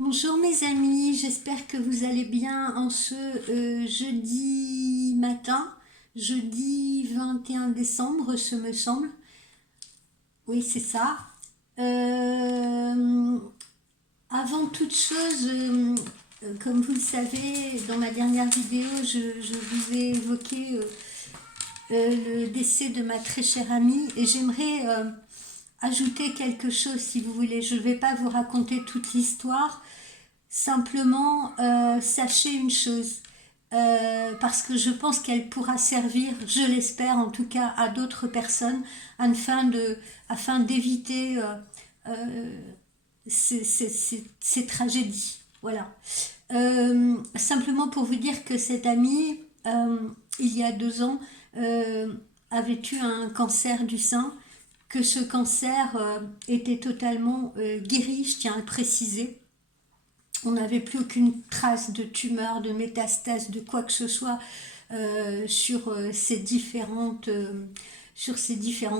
Bonjour mes amis, j'espère que vous allez bien en ce jeudi matin, jeudi 21 décembre, ce me semble. Oui, c'est ça. Euh, Avant toute chose, comme vous le savez, dans ma dernière vidéo, je vous ai évoqué le décès de ma très chère amie et j'aimerais ajouter quelque chose si vous voulez. Je ne vais pas vous raconter toute l'histoire. Simplement, sachez une chose, parce que je pense qu'elle pourra servir, je l'espère en tout cas, à d'autres personnes, afin d'éviter ces tragédies. Voilà. Simplement pour vous dire que cette amie, il y a 2 ans, euh, avait eu un cancer du sein, que ce cancer était totalement guéri, je tiens à le préciser. On n'avait plus aucune trace de tumeur, de métastase, de quoi que ce soit sur ces différents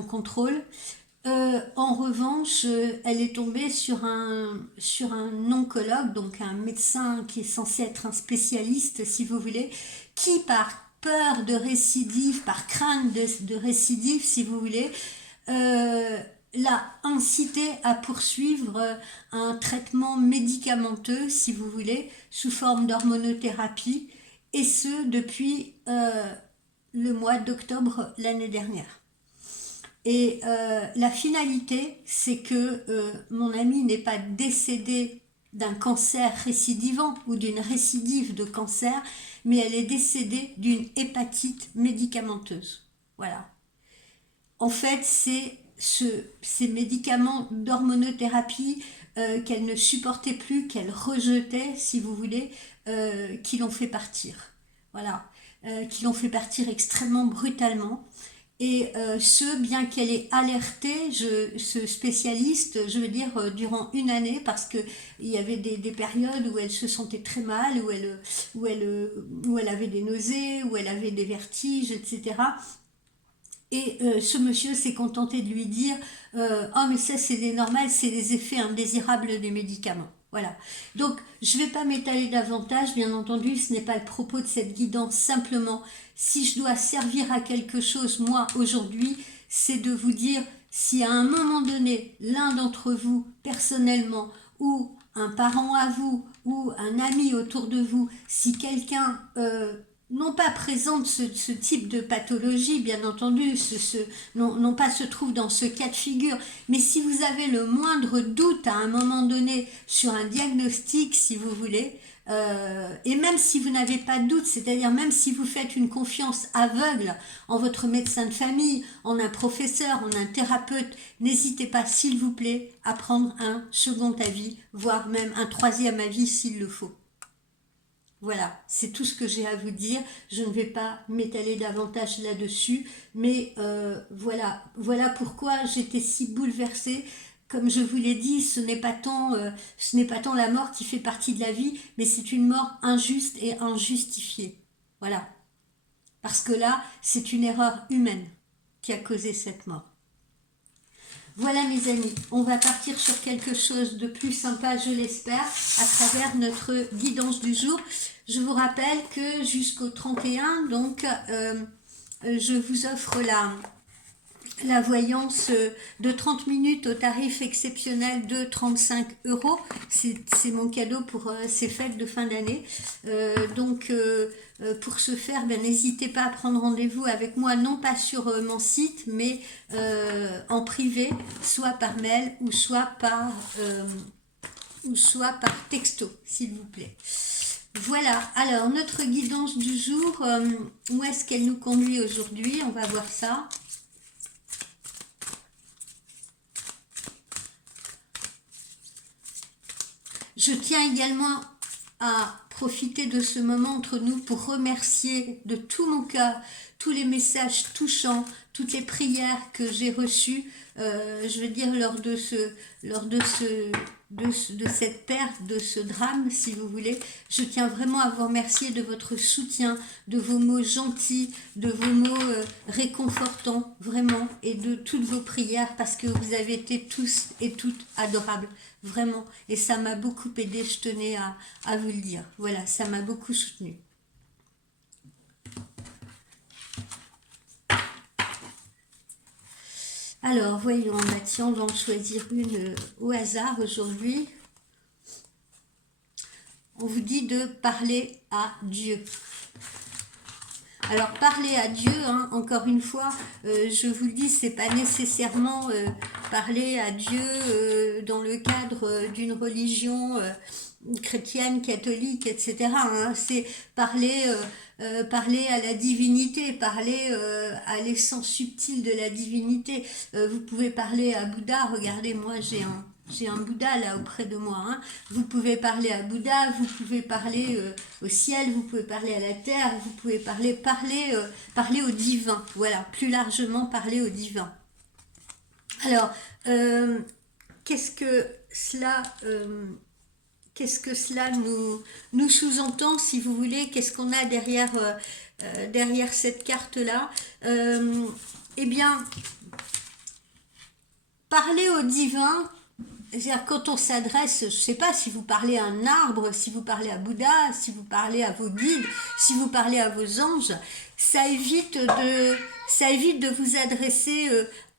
contrôles. En revanche, elle est tombée sur un oncologue, donc un médecin qui est censé être un spécialiste, si vous voulez, qui par peur de récidive, par crainte de récidive, si vous voulez, euh, l'a incité à poursuivre un traitement médicamenteux, si vous voulez, sous forme d'hormonothérapie, et ce depuis le mois d'octobre l'année dernière. Et la finalité, c'est que mon ami n'est pas décédée d'un cancer récidivant ou d'une récidive de cancer, mais elle est décédée d'une hépatite médicamenteuse. Voilà. En fait, ces médicaments d'hormonothérapie qu'elle ne supportait plus, qu'elle rejetait, si vous voulez, qui l'ont fait partir. Voilà. Qui l'ont fait partir extrêmement brutalement. Et bien qu'elle ait alerté ce spécialiste, je veux dire, durant une année, parce qu'il y avait des périodes où elle se sentait très mal, où elle avait des nausées, où elle avait des vertiges, etc. Et ce monsieur s'est contenté de lui dire oh, mais ça, c'est normal, c'est les effets indésirables des médicaments. Voilà. Donc, je ne vais pas m'étaler davantage, bien entendu, ce n'est pas le propos de cette guidance. Simplement, si je dois servir à quelque chose, moi, aujourd'hui, c'est de vous dire si à un moment donné, l'un d'entre vous, personnellement, ou un parent à vous, ou un ami autour de vous, si quelqu'un non pas présente ce type de pathologie, bien entendu, non pas se trouve dans ce cas de figure, mais si vous avez le moindre doute à un moment donné sur un diagnostic, si vous voulez, et même si vous n'avez pas de doute, c'est-à-dire même si vous faites une confiance aveugle en votre médecin de famille, en un professeur, en un thérapeute, n'hésitez pas, s'il vous plaît, à prendre un second avis, voire même un troisième avis s'il le faut. Voilà, c'est tout ce que j'ai à vous dire. Je ne vais pas m'étaler davantage là-dessus, mais voilà pourquoi j'étais si bouleversée. Comme je vous l'ai dit, ce n'est pas tant la mort qui fait partie de la vie, mais c'est une mort injuste et injustifiée. Voilà, parce que là, c'est une erreur humaine qui a causé cette mort. Voilà mes amis, on va partir sur quelque chose de plus sympa, je l'espère, à travers notre guidance du jour. Je vous rappelle que jusqu'au 31, donc, je vous offre la voyance de 30 minutes au tarif exceptionnel de 35 €. C'est mon cadeau pour ces fêtes de fin d'année. Pour ce faire, ben, n'hésitez pas à prendre rendez-vous avec moi, non pas sur mon site, mais en privé, soit par mail ou soit par texto, s'il vous plaît. Voilà, alors notre guidance du jour, où est-ce qu'elle nous conduit aujourd'hui? On va voir ça. Je tiens également à profiter de ce moment entre nous pour remercier de tout mon cœur tous les messages touchants, toutes les prières que j'ai reçues, je veux dire lors de de cette perte, de ce drame, si vous voulez. Je tiens vraiment à vous remercier de votre soutien, de vos mots gentils, de vos mots réconfortants, vraiment, et de toutes vos prières, parce que vous avez été tous et toutes adorables, vraiment. Et ça m'a beaucoup aidé, je tenais à vous le dire. Voilà, ça m'a beaucoup soutenu. Alors, voyons, Mathieu, on va en choisir une au hasard aujourd'hui. On vous dit de parler à Dieu. Alors, parler à Dieu, hein, encore une fois, je vous le dis, c'est pas nécessairement parler à Dieu dans le cadre d'une religion chrétienne, catholique, etc. Hein. C'est parler à la divinité, parler à l'essence subtile de la divinité. Vous pouvez parler à Bouddha. Regardez, moi j'ai un Bouddha là auprès de moi. Hein. Vous pouvez parler à Bouddha, vous pouvez parler au ciel, vous pouvez parler à la terre, vous pouvez parler au divin. Voilà, plus largement parler au divin. Alors, qu'est-ce que cela nous sous-entend, si vous voulez? Qu'est-ce qu'on a derrière cette carte-là? Eh bien, parler au divin, c'est-à-dire quand on s'adresse, je ne sais pas, si vous parlez à un arbre, si vous parlez à Bouddha, si vous parlez à vos guides, si vous parlez à vos anges, ça évite de vous adresser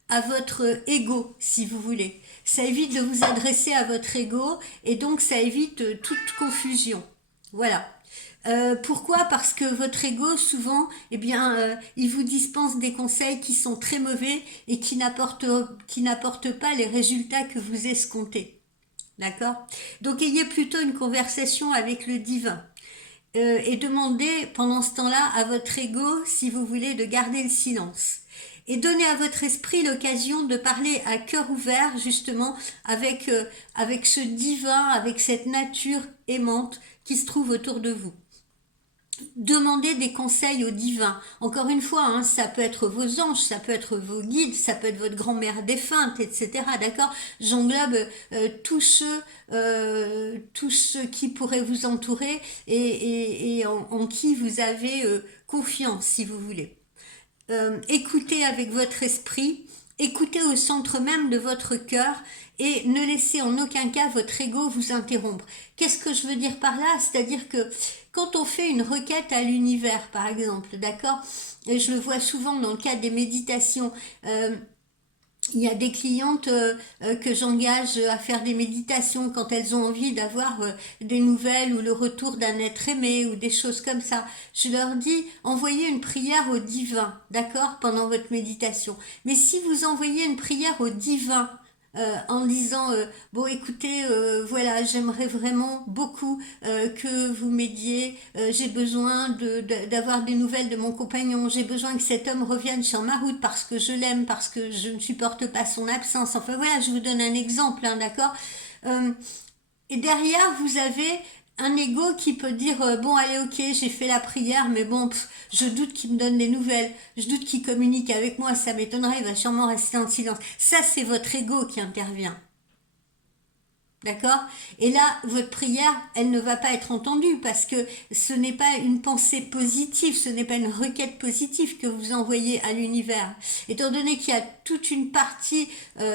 à votre ego, si vous voulez. Ça évite de vous adresser à votre ego et donc ça évite toute confusion. Voilà. Pourquoi? Parce que votre ego, souvent, eh bien, il vous dispense des conseils qui sont très mauvais et qui n'apportent pas les résultats que vous escomptez. D'accord? Donc, ayez plutôt une conversation avec le divin. Et demandez pendant ce temps-là à votre ego, si vous voulez, de garder le silence. Et donnez à votre esprit l'occasion de parler à cœur ouvert, justement, avec ce divin, avec cette nature aimante qui se trouve autour de vous. Demandez des conseils au divin. Encore une fois, hein, ça peut être vos anges, ça peut être vos guides, ça peut être votre grand-mère défunte, etc. D'accord? J'englobe tous ceux qui pourraient vous entourer et en qui vous avez confiance, si vous voulez. Écoutez avec votre esprit, écoutez au centre même de votre cœur et ne laissez en aucun cas votre ego vous interrompre. Qu'est-ce que je veux dire par là? C'est-à-dire que quand on fait une requête à l'univers, par exemple, d'accord? Et je le vois souvent dans le cadre des méditations. Il y a des clientes que j'engage à faire des méditations quand elles ont envie d'avoir des nouvelles ou le retour d'un être aimé ou des choses comme ça. Je leur dis, envoyez une prière au divin, d'accord, pendant votre méditation. Mais si vous envoyez une prière au divin, en disant bon écoutez voilà j'aimerais vraiment beaucoup que vous m'aidiez, j'ai besoin d'avoir des nouvelles de mon compagnon, j'ai besoin que cet homme revienne sur ma route parce que je l'aime, parce que je ne supporte pas son absence, enfin voilà, je vous donne un exemple, hein, d'accord. Et derrière vous avez un ego qui peut dire bon allez ok j'ai fait la prière mais bon je doute qu'il me donne des nouvelles, je doute qu'il communique avec moi, ça m'étonnerait, il va sûrement rester en silence. Ça c'est votre ego qui intervient. D'accord? Et là, votre prière, elle ne va pas être entendue parce que ce n'est pas une pensée positive, ce n'est pas une requête positive que vous envoyez à l'univers. Étant donné qu'il y a toute une partie,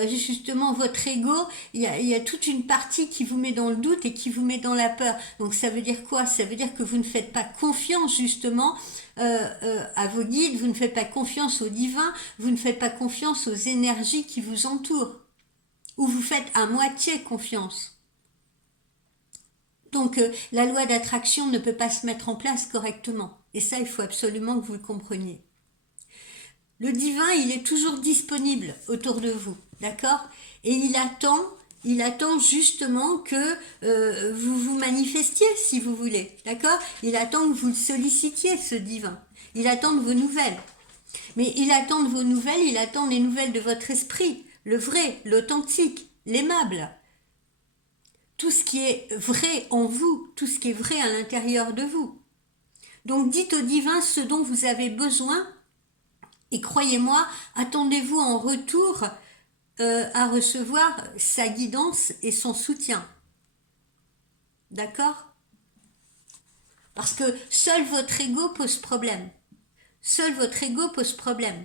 justement, votre ego, il y a toute une partie qui vous met dans le doute et qui vous met dans la peur. Donc ça veut dire quoi? Ça veut dire que vous ne faites pas confiance, justement, à vos guides, vous ne faites pas confiance au divin, vous ne faites pas confiance aux énergies qui vous entourent. Ou vous faites à moitié confiance. Donc la loi d'attraction ne peut pas se mettre en place correctement. Et ça, il faut absolument que vous le compreniez. Le divin, il est toujours disponible autour de vous, d'accord? Et il attend justement que vous vous manifestiez, si vous voulez, d'accord? Il attend que vous le sollicitiez, ce divin. Il attend de vos nouvelles. Mais il attend de vos nouvelles, il attend les nouvelles de votre esprit. Le vrai, l'authentique, l'aimable. Tout ce qui est vrai en vous, tout ce qui est vrai à l'intérieur de vous. Donc dites au divin ce dont vous avez besoin et croyez-moi, attendez-vous en retour à recevoir sa guidance et son soutien. D'accord? Parce que seul votre ego pose problème. Seul votre ego pose problème.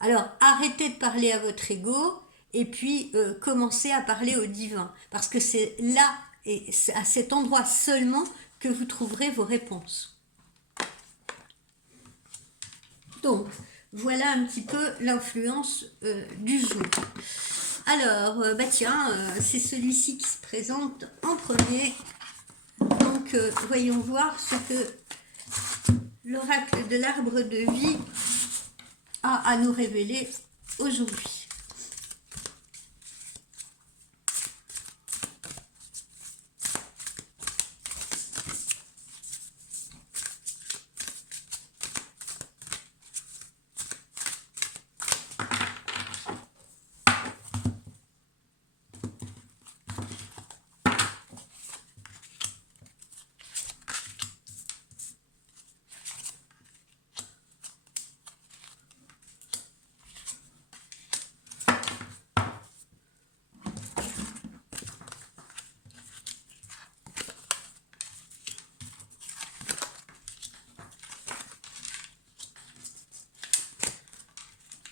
Alors, arrêtez de parler à votre ego et puis commencez à parler au divin. Parce que c'est là, et c'est à cet endroit seulement, que vous trouverez vos réponses. Donc, voilà un petit peu l'influence du jour. Alors, bah tiens, c'est celui-ci qui se présente en premier. Donc, voyons voir ce que l'oracle de l'arbre de vie a à nous révéler aujourd'hui.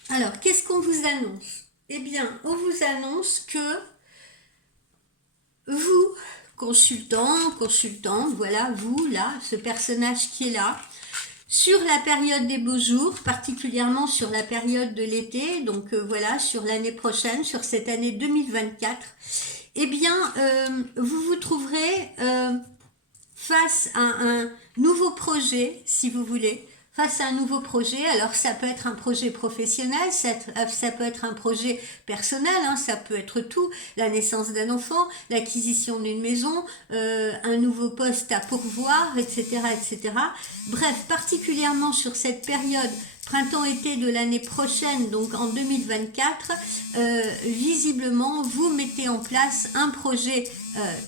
Alors, qu'est-ce qu'on vous annonce? Eh bien, on vous annonce que vous, consultante, voilà, vous, là, ce personnage qui est là, sur la période des beaux jours, particulièrement sur la période de l'été, donc voilà, sur l'année prochaine, sur cette année 2024, eh bien, vous vous trouverez face à un nouveau projet, si vous voulez, face à un nouveau projet. Alors ça peut être un projet professionnel, ça peut être un projet personnel, hein, ça peut être tout, la naissance d'un enfant, l'acquisition d'une maison, un nouveau poste à pourvoir, etc., etc. Bref, particulièrement sur cette période printemps-été de l'année prochaine, donc en 2024, visiblement, vous mettez en place un projet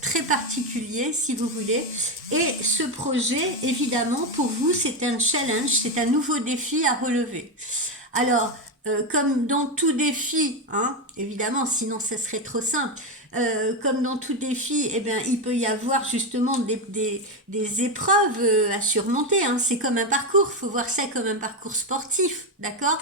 très particulier, si vous voulez. Et ce projet, évidemment, pour vous, c'est un challenge, c'est un nouveau défi à relever. Alors, comme dans tout défi, hein, évidemment, sinon ça serait trop simple, comme dans tout défi, eh bien, il peut y avoir justement des épreuves à surmonter. Hein. C'est comme un parcours, il faut voir ça comme un parcours sportif, d'accord?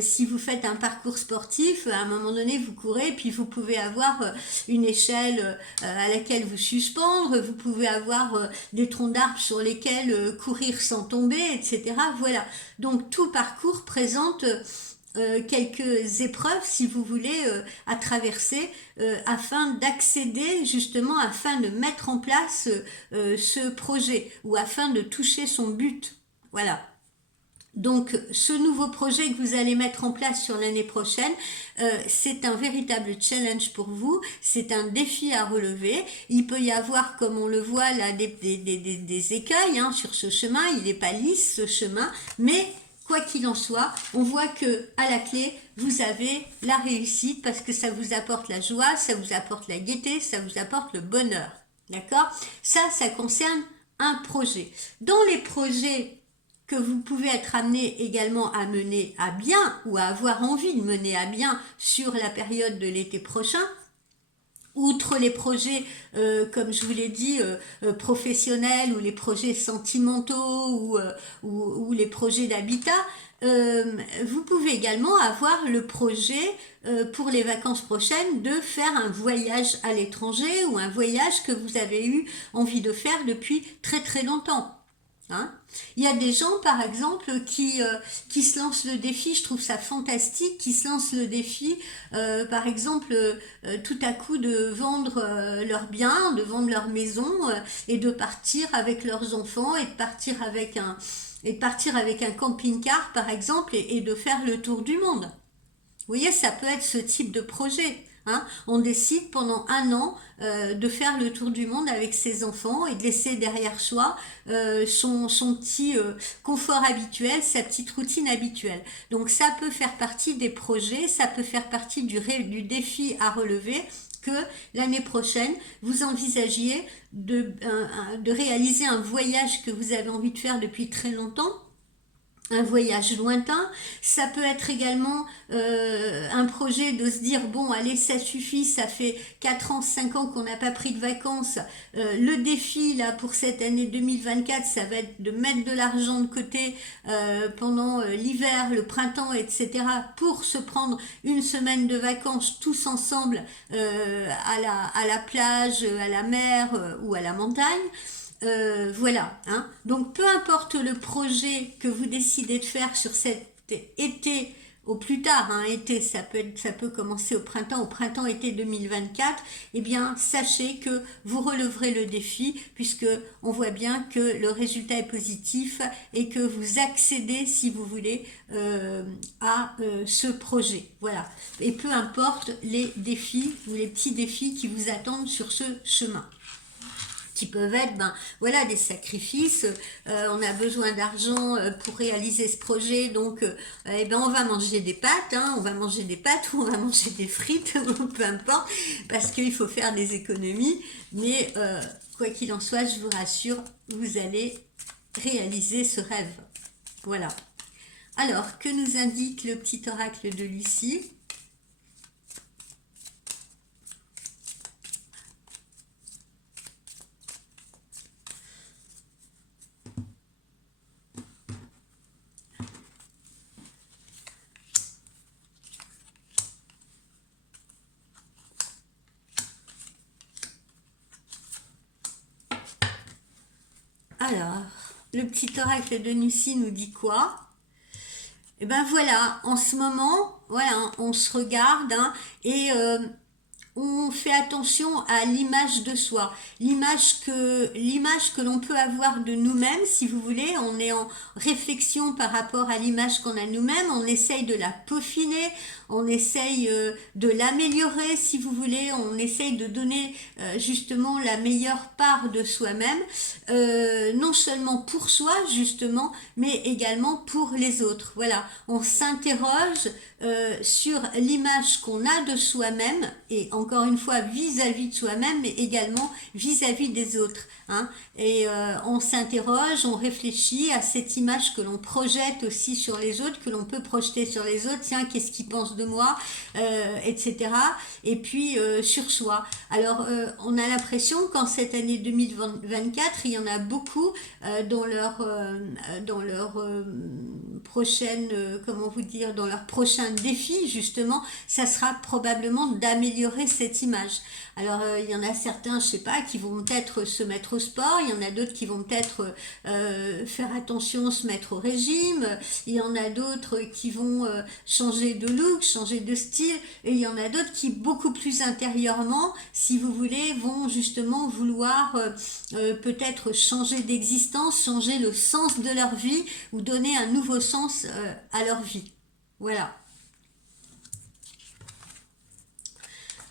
Si vous faites un parcours sportif, à un moment donné, vous courez, puis vous pouvez avoir une échelle à laquelle vous suspendre, vous pouvez avoir des troncs d'arbres sur lesquels courir sans tomber, etc. Voilà. Donc tout parcours présente quelques épreuves, si vous voulez, à traverser afin d'accéder justement, afin de mettre en place ce projet ou afin de toucher son but. Voilà. Donc, ce nouveau projet que vous allez mettre en place sur l'année prochaine, c'est un véritable challenge pour vous, c'est un défi à relever. Il peut y avoir, comme on le voit là, des écueils hein, sur ce chemin, il n'est pas lisse ce chemin, mais quoi qu'il en soit, on voit que à la clé, vous avez la réussite parce que ça vous apporte la joie, ça vous apporte la gaieté, ça vous apporte le bonheur. D'accord? Ça concerne un projet. Dans les projets que vous pouvez être amené également à mener à bien ou à avoir envie de mener à bien sur la période de l'été prochain, outre les projets, comme je vous l'ai dit, professionnels ou les projets sentimentaux ou les projets d'habitat, vous pouvez également avoir le projet pour les vacances prochaines de faire un voyage à l'étranger ou un voyage que vous avez eu envie de faire depuis très très longtemps. Hein. Il y a des gens par exemple qui se lancent le défi, je trouve ça fantastique, qui se lancent le défi par exemple tout à coup de vendre leurs biens, de vendre leur maison et de partir avec leurs enfants et de partir avec un camping-car par exemple et de faire le tour du monde. Vous voyez, ça peut être ce type de projet. Hein. On décide pendant un an de faire le tour du monde avec ses enfants et de laisser derrière soi son petit confort habituel, sa petite routine habituelle. Donc ça peut faire partie des projets, ça peut faire partie du défi à relever que l'année prochaine, vous envisagiez de réaliser un voyage que vous avez envie de faire depuis très longtemps un voyage lointain. Ça peut être également un projet de se dire, bon, allez, ça suffit, ça fait 4 ans, 5 ans qu'on n'a pas pris de vacances. Le défi, là, pour cette année 2024, ça va être de mettre de l'argent de côté pendant l'hiver, le printemps, etc., pour se prendre une semaine de vacances tous ensemble à la plage, à la mer ou à la montagne. Voilà, hein. Donc peu importe le projet que vous décidez de faire sur cet été, au plus tard, hein, été, ça peut commencer au printemps-été 2024, eh bien, sachez que vous releverez le défi, puisque on voit bien que le résultat est positif et que vous accédez, si vous voulez, à ce projet. Voilà. Et peu importe les défis ou les petits défis qui vous attendent sur ce chemin, qui peuvent être voilà, des sacrifices. On a besoin d'argent pour réaliser ce projet, donc eh ben, on va manger des pâtes, hein, on va manger des pâtes ou on va manger des frites, peu importe, parce qu'il faut faire des économies, mais quoi qu'il en soit, je vous rassure, vous allez réaliser ce rêve. Voilà. Alors, que nous indique le petit oracle de Lucie? Alors, le petit oracle de Lucie nous dit quoi? Et ben voilà, en ce moment, voilà, on se regarde, hein, et on fait attention à l'image de soi, l'image que l'on peut avoir de nous-mêmes, si vous voulez. On est en réflexion par rapport à l'image qu'on a nous-mêmes, on essaye de la peaufiner, on essaye de l'améliorer, si vous voulez, on essaye de donner justement la meilleure part de soi-même, non seulement pour soi justement, mais également pour les autres. Voilà, on s'interroge sur l'image qu'on a de soi-même, et encore une fois vis-à-vis de soi-même, mais également vis-à-vis des autres, hein. Et on s'interroge, on réfléchit à cette image que l'on projette aussi sur les autres, que l'on peut projeter sur les autres. Tiens, qu'est-ce qu'ils pensent de moi, etc. Et puis sur soi. Alors on a l'impression qu'en cette année 2024, il y en a beaucoup dans leur prochaine, comment vous dire, dans leur prochain défi, justement, ça sera probablement d'améliorer cette image. Alors il y en a certains, je sais pas, qui vont peut-être se mettre au sport, il y en a d'autres qui vont peut-être faire attention, se mettre au régime, il y en a d'autres qui vont changer de look, changer de style, et il y en a d'autres qui, beaucoup plus intérieurement, si vous voulez, vont justement vouloir peut-être changer d'existence, changer le sens de leur vie, ou donner un nouveau sens à leur vie. Voilà.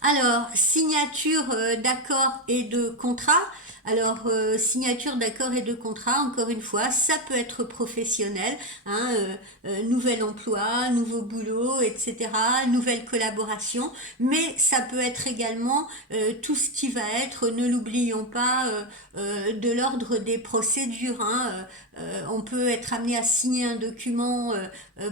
Alors, signature d'accord et de contrat. Alors, signature d'accord et de contrat, encore une fois, ça peut être professionnel, hein, nouvel emploi, nouveau boulot, etc., nouvelle collaboration, mais ça peut être également tout ce qui va être, ne l'oublions pas, de l'ordre des procédures, hein. On peut être amené à signer un document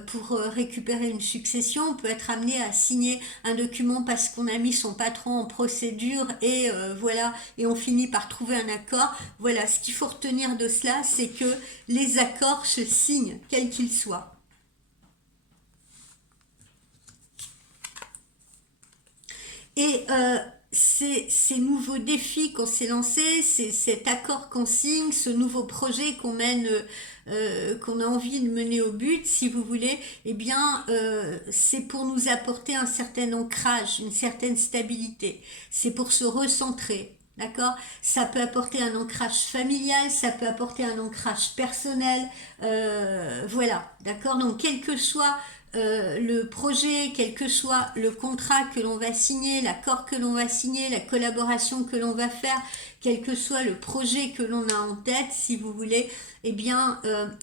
pour récupérer une succession, on peut être amené à signer un document parce qu'on a mis son patron en procédure, et voilà, et on finit par trouver un accord. Voilà, ce qu'il faut retenir de cela, c'est que les accords se signent, quels qu'ils soient. Et ces nouveaux défis qu'on s'est lancés, cet accord qu'on signe, ce nouveau projet qu'on mène, qu'on a envie de mener au but, si vous voulez, eh bien, c'est pour nous apporter un certain ancrage, une certaine stabilité. C'est pour se recentrer. D'accord? Ça peut apporter un ancrage familial, ça peut apporter un ancrage personnel, voilà, d'accord? Donc, quel que soit le projet, quel que soit le contrat que l'on va signer, l'accord que l'on va signer, la collaboration que l'on va faire, quel que soit le projet que l'on a en tête, si vous voulez, eh bien,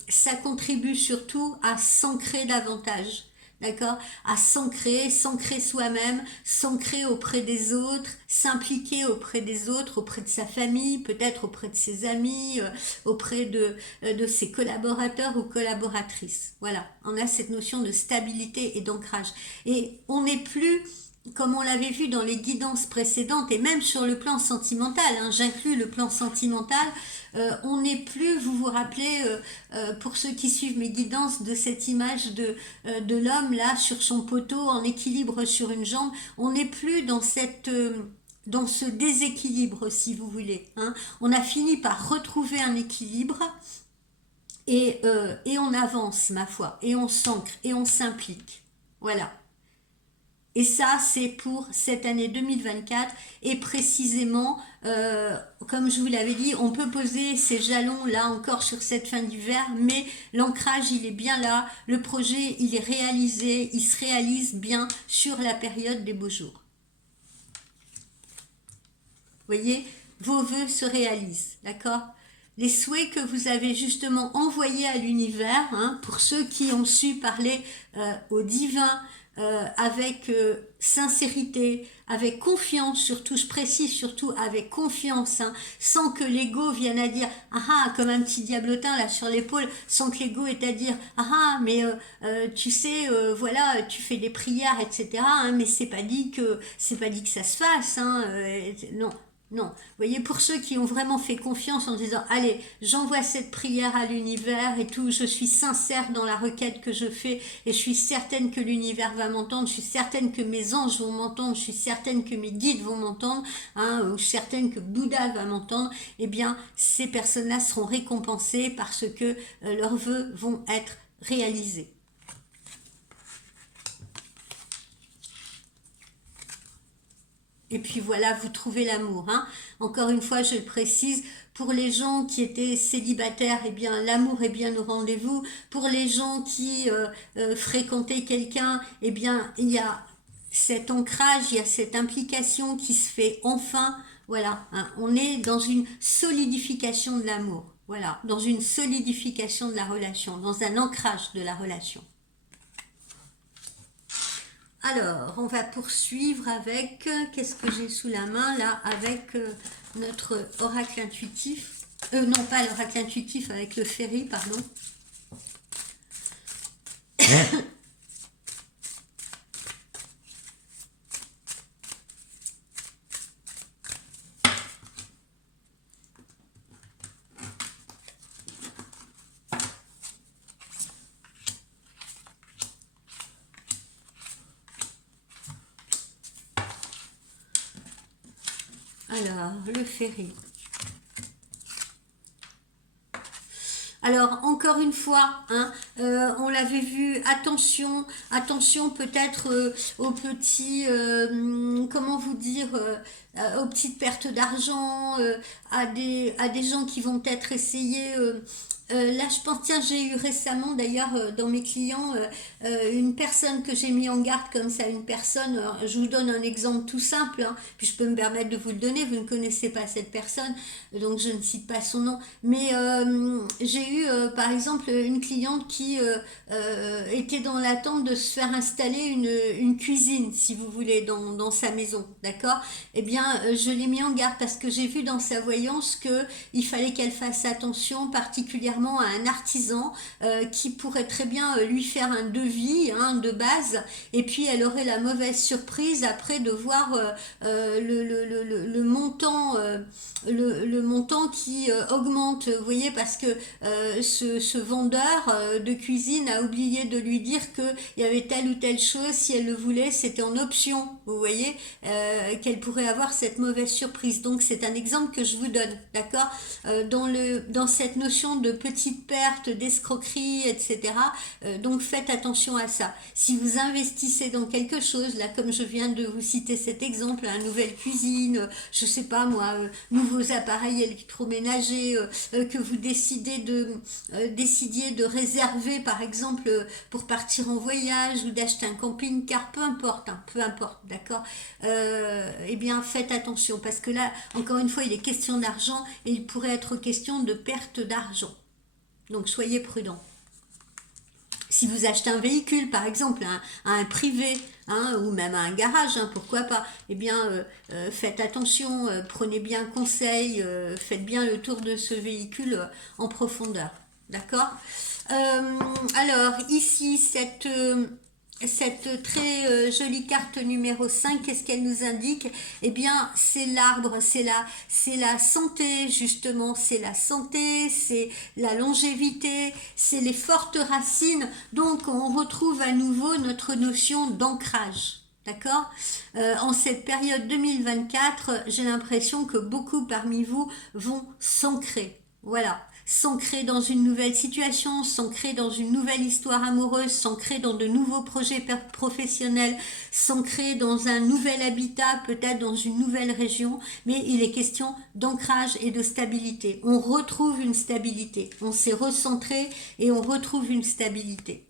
ça contribue surtout à s'ancrer davantage. d'accord, à s'ancrer soi-même, s'ancrer auprès des autres, s'impliquer auprès des autres, auprès de sa famille, peut-être auprès de ses amis, auprès de ses collaborateurs ou collaboratrices. Voilà, on a cette notion de stabilité et d'ancrage. Et on n'est plus, comme on l'avait vu dans les guidances précédentes, et même sur le plan sentimental, hein, j'inclus le plan sentimental, on n'est plus, vous vous rappelez, pour ceux qui suivent mes guidances, de cette image de l'homme là sur son poteau en équilibre sur une jambe, on n'est plus dans dans ce déséquilibre, si vous voulez, hein. On a fini par retrouver un équilibre et on avance, ma foi, et on s'ancre et on s'implique. Voilà. Et ça, c'est pour cette année 2024. Et précisément, comme je vous l'avais dit, on peut poser ces jalons là encore sur cette fin d'hiver, mais l'ancrage, il est bien là. Le projet, il est réalisé. Il se réalise bien sur la période des beaux jours. Vous voyez, vos vœux se réalisent, d'accord? Les souhaits que vous avez justement envoyés à l'univers, hein, pour ceux qui ont su parler au divin, avec sincérité, avec confiance, surtout, je précise surtout avec confiance, hein, sans que l'ego vienne à dire ah ah, comme un petit diablotin là sur l'épaule, sans que l'ego ait à dire ah ah, mais tu sais, voilà, tu fais des prières, etc. Hein, mais c'est pas dit que ça se fasse, hein, non. Non, vous voyez, pour ceux qui ont vraiment fait confiance en disant, allez, j'envoie cette prière à l'univers et tout, je suis sincère dans la requête que je fais et je suis certaine que l'univers va m'entendre, je suis certaine que mes anges vont m'entendre, je suis certaine que mes guides vont m'entendre, hein, ou certaine que Bouddha va m'entendre, eh bien, ces personnes-là seront récompensées parce que leurs vœux vont être réalisés. Et puis voilà, vous trouvez l'amour, hein. Encore une fois, je le précise, pour les gens qui étaient célibataires, eh bien, l'amour est bien au rendez-vous. Pour les gens qui fréquentaient quelqu'un, eh bien, il y a cet ancrage, il y a cette implication qui se fait enfin. Voilà, hein. On est dans une solidification de l'amour. Voilà, dans une solidification de la relation, dans un ancrage de la relation. Alors, on va poursuivre avec, qu'est-ce que j'ai sous la main là, avec notre oracle intuitif. Non, pas l'oracle intuitif, avec le ferry, pardon. Alors, le ferry. Alors, encore une fois, hein, on l'avait vu, attention peut-être aux petits, comment vous dire, aux petites pertes d'argent, à des gens qui vont peut-être essayer. Là, je pense, tiens, j'ai eu récemment d'ailleurs dans mes clients une personne que j'ai mis en garde comme ça, une personne, je vous donne un exemple tout simple, hein, puis je peux me permettre de vous le donner, vous ne connaissez pas cette personne, donc je ne cite pas son nom, mais j'ai eu par exemple une cliente qui était dans l'attente de se faire installer une cuisine, si vous voulez, dans sa maison, d'accord? Eh bien, je l'ai mis en garde parce que j'ai vu dans sa voyance qu'il fallait qu'elle fasse attention particulièrement à un artisan qui pourrait très bien lui faire un devis, hein, de base, et puis elle aurait la mauvaise surprise après de voir le montant le montant qui augmente, vous voyez, parce que ce vendeur de cuisine a oublié de lui dire qu'il y avait telle ou telle chose, si elle le voulait, c'était en option, vous voyez, qu'elle pourrait avoir cette mauvaise surprise. Donc c'est un exemple que je vous donne, d'accord, dans cette notion de petite perte, d'escroquerie, etc. Donc faites attention à ça. Si vous investissez dans quelque chose, là comme je viens de vous citer cet exemple, une nouvelle cuisine, je sais pas moi, nouveaux appareils électroménagers, que vous décidiez de réserver par exemple pour partir en voyage ou d'acheter un camping-car, peu importe, hein, peu importe, d'accord, eh bien faites attention parce que là, encore une fois, il est question d'argent et il pourrait être question de perte d'argent. Donc soyez prudents. Si vous achetez un véhicule, par exemple, à un privé, hein, ou même à un garage, hein, pourquoi pas, eh bien, faites attention, prenez bien conseil, faites bien le tour de ce véhicule en profondeur. D'accord. Alors, ici, cette très jolie carte numéro 5, qu'est-ce qu'elle nous indique? Eh bien, c'est l'arbre, c'est la santé, justement, c'est la santé, c'est la longévité, c'est les fortes racines. Donc, on retrouve à nouveau notre notion d'ancrage. D'accord. En cette période 2024, j'ai l'impression que beaucoup parmi vous vont s'ancrer. Voilà, s'ancrer dans une nouvelle situation, s'ancrer dans une nouvelle histoire amoureuse, s'ancrer dans de nouveaux projets professionnels, s'ancrer dans un nouvel habitat, peut-être dans une nouvelle région, mais il est question d'ancrage et de stabilité. On retrouve une stabilité, on s'est recentré et on retrouve une stabilité.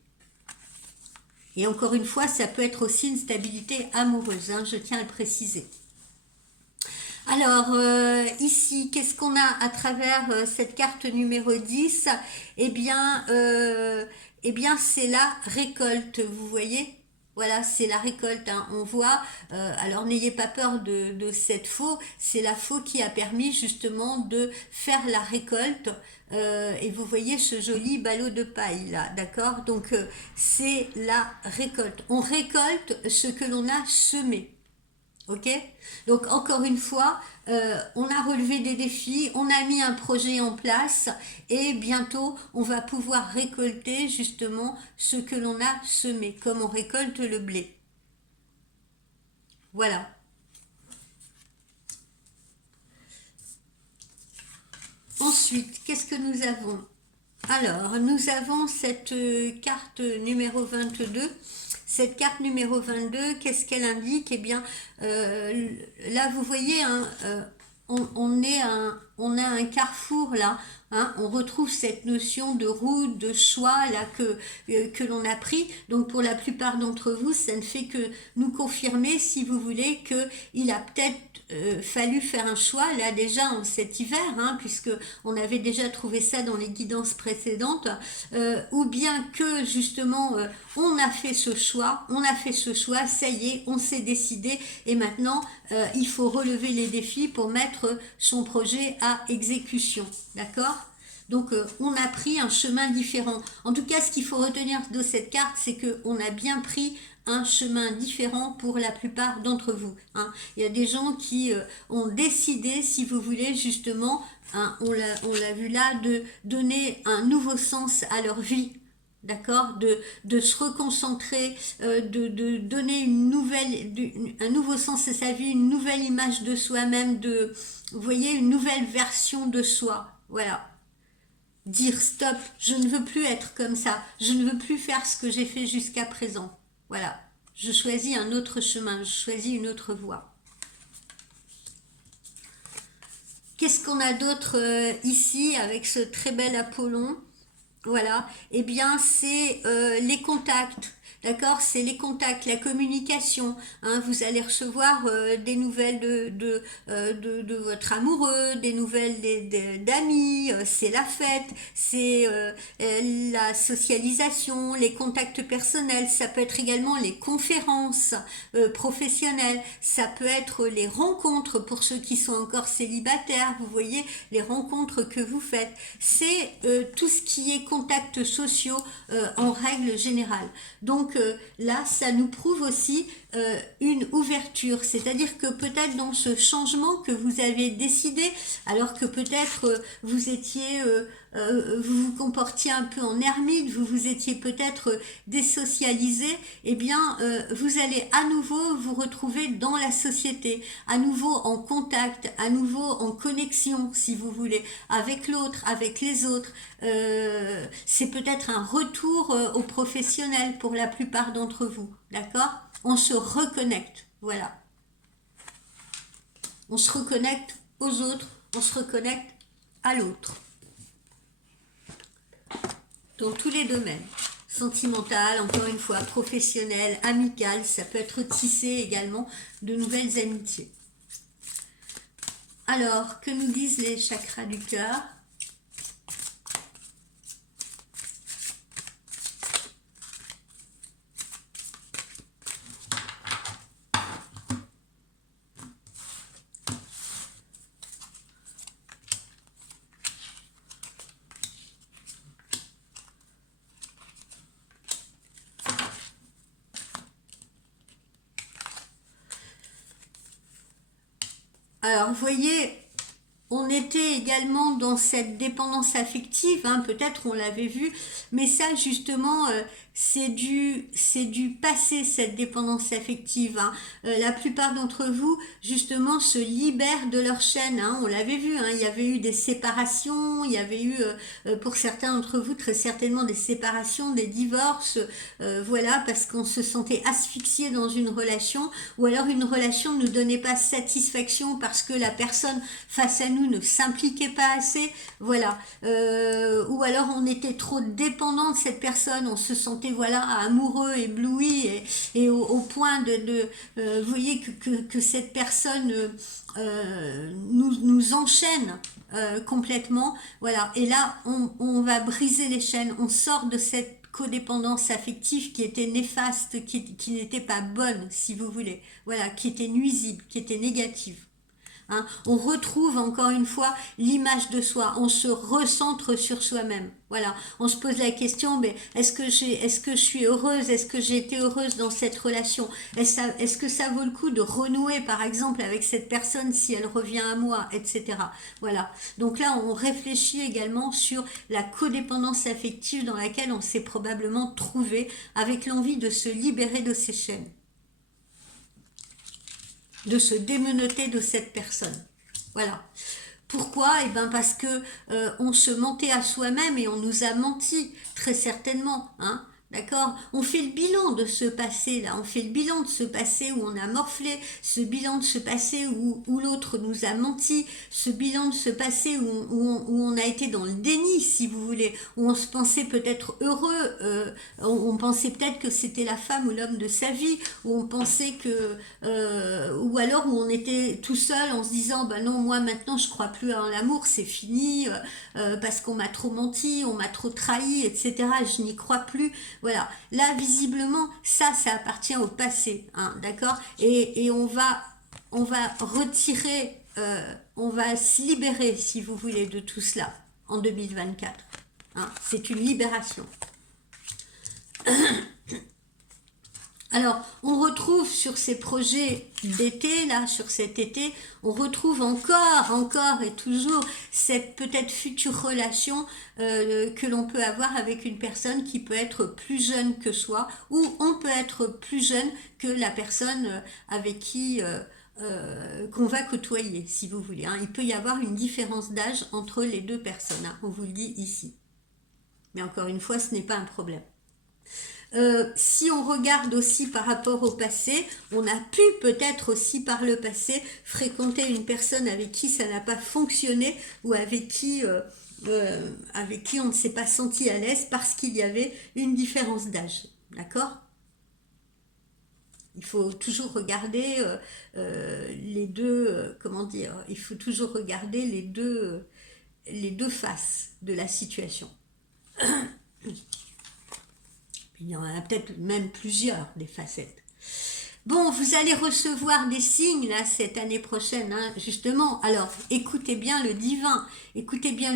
Et encore une fois, ça peut être aussi une stabilité amoureuse, hein, je tiens à le préciser. Alors, ici, qu'est-ce qu'on a à travers cette carte numéro 10? Eh bien, c'est la récolte, vous voyez? Voilà, c'est la récolte, hein. On voit, alors n'ayez pas peur de cette faux, c'est la faux qui a permis justement de faire la récolte. Et vous voyez ce joli ballot de paille là, d'accord? Donc, c'est la récolte. On récolte ce que l'on a semé. Ok. Donc encore une fois, on a relevé des défis, on a mis un projet en place et bientôt on va pouvoir récolter justement ce que l'on a semé, comme on récolte le blé. Voilà. Ensuite, qu'est-ce que nous avons? Alors, nous avons cette carte numéro 22. Cette carte numéro 22, qu'est-ce qu'elle indique? Eh bien, là, vous voyez, hein, on a un carrefour là. Hein, on retrouve cette notion de route, de choix là que l'on a pris. Donc pour la plupart d'entre vous, ça ne fait que nous confirmer, si vous voulez, qu'il a peut-être fallu faire un choix là déjà en cet hiver, hein, puisque on avait déjà trouvé ça dans les guidances précédentes, ou bien que justement on a fait ce choix, ça y est, on s'est décidé et maintenant il faut relever les défis pour mettre son projet à exécution, d'accord? Donc on a pris un chemin différent. En tout cas, ce qu'il faut retenir de cette carte, c'est qu'on a bien pris un chemin différent pour la plupart d'entre vous. Hein. Il y a des gens qui ont décidé, si vous voulez, justement, hein, on l'a vu là, de donner un nouveau sens à leur vie. D'accord, de se reconcentrer, de donner un nouveau sens à sa vie, une nouvelle image de soi-même, vous voyez, une nouvelle version de soi. Voilà. Dire stop, je ne veux plus être comme ça, je ne veux plus faire ce que j'ai fait jusqu'à présent. Voilà, je choisis un autre chemin, je choisis une autre voie. Qu'est-ce qu'on a d'autre ici avec ce très bel Apollon? Voilà, eh bien c'est les contacts, d'accord? C'est les contacts, la communication. Hein, vous allez recevoir des nouvelles de votre amoureux, des nouvelles d'amis, c'est la fête, c'est la socialisation, les contacts personnels, ça peut être également les conférences professionnelles, ça peut être les rencontres pour ceux qui sont encore célibataires, vous voyez, les rencontres que vous faites. C'est tout ce qui est contacts sociaux en règle générale. Donc là, ça nous prouve aussi une ouverture, c'est-à-dire que peut-être dans ce changement que vous avez décidé, alors que peut-être vous étiez, vous vous comportiez un peu en ermite, vous vous étiez peut-être désocialisé, eh bien vous allez à nouveau vous retrouver dans la société, à nouveau en contact, à nouveau en connexion, si vous voulez, avec l'autre, avec les autres. C'est peut-être un retour au professionnel pour la plupart d'entre vous, d'accord? On se reconnecte, voilà. On se reconnecte aux autres, on se reconnecte à l'autre. Dans tous les domaines. Sentimental, encore une fois, professionnel, amical, ça peut être tissé également de nouvelles amitiés. Alors, que nous disent les chakras du cœur? Alors, vous voyez, on était également dans cette dépendance affective, hein, peut-être on l'avait vu, mais ça justement, c'est du passé, cette dépendance affective, hein. La plupart d'entre vous, justement, se libèrent de leur chaîne, hein, on l'avait vu, hein, il y avait eu des séparations, il y avait eu, pour certains d'entre vous, très certainement des séparations, des divorces, voilà, parce qu'on se sentait asphyxié dans une relation, ou alors une relation ne nous donnait pas satisfaction parce que la personne face à nous ne s'impliquait pas assez, voilà, ou alors on était trop dépendant de cette personne, on se sentait voilà amoureux, ébloui, et au point vous voyez que cette personne nous enchaîne complètement, voilà, et là on va briser les chaînes, on sort de cette codépendance affective qui était néfaste, qui n'était pas bonne, si vous voulez, voilà, qui était nuisible, qui était négative. Hein. On retrouve encore une fois l'image de soi, on se recentre sur soi-même. Voilà, on se pose la question, mais est-ce que je suis heureuse, est-ce que j'ai été heureuse dans cette relation, est-ce que ça vaut le coup de renouer par exemple avec cette personne si elle revient à moi, etc. Voilà, donc là on réfléchit également sur la codépendance affective dans laquelle on s'est probablement trouvé avec l'envie de se libérer de ces chaînes, de se démenoter de cette personne. Voilà. Pourquoi? Eh bien parce que on se mentait à soi-même et on nous a menti, très certainement, hein. D'accord? On fait le bilan de ce passé là, on fait le bilan de ce passé où on a morflé, ce bilan de ce passé où l'autre nous a menti, ce bilan de ce passé où on a été dans le déni, si vous voulez, où on se pensait peut-être heureux, on pensait peut-être que c'était la femme ou l'homme de sa vie, où on pensait que, ou alors où on était tout seul en se disant, ben non, moi maintenant je crois plus en l'amour, c'est fini, parce qu'on m'a trop menti, on m'a trop trahi, etc. Je n'y crois plus. Voilà, là visiblement ça appartient au passé, hein, d'accord, et on va retirer, on va se libérer si vous voulez de tout cela en 2024, hein, c'est une libération. Alors, on retrouve sur ces projets d'été, là, sur cet été, on retrouve encore et toujours cette peut-être future relation que l'on peut avoir avec une personne qui peut être plus jeune que soi, ou on peut être plus jeune que la personne avec qui qu'on va côtoyer, si vous voulez, hein. Il peut y avoir une différence d'âge entre les deux personnes, hein, on vous le dit ici. Mais encore une fois, ce n'est pas un problème. Si on regarde aussi par rapport au passé, on a pu peut-être aussi par le passé fréquenter une personne avec qui ça n'a pas fonctionné, ou avec qui on ne s'est pas senti à l'aise parce qu'il y avait une différence d'âge. D'accord? Il faut toujours regarder les deux, comment dire, il faut toujours regarder les deux faces de la situation. Il y en a peut-être même plusieurs, des facettes. Bon, vous allez recevoir des signes là cette année prochaine, hein, justement. Alors, écoutez bien le divin, écoutez bien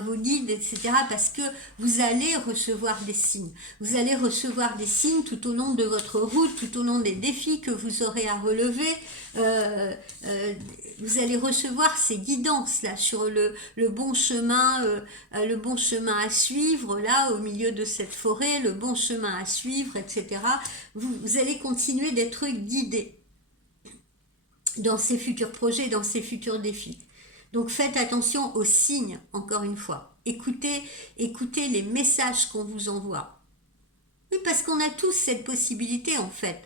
vos guides, etc. Parce que vous allez recevoir des signes. Vous allez recevoir des signes tout au long de votre route, tout au long des défis que vous aurez à relever. Vous allez recevoir ces guidances là sur le bon chemin à suivre là au milieu de cette forêt, le bon chemin à suivre, etc. Vous allez continuer d'être guidé dans ces futurs projets, dans ces futurs défis. Donc faites attention aux signes, encore une fois. Écoutez les messages qu'on vous envoie. Oui, parce qu'on a tous cette possibilité en fait.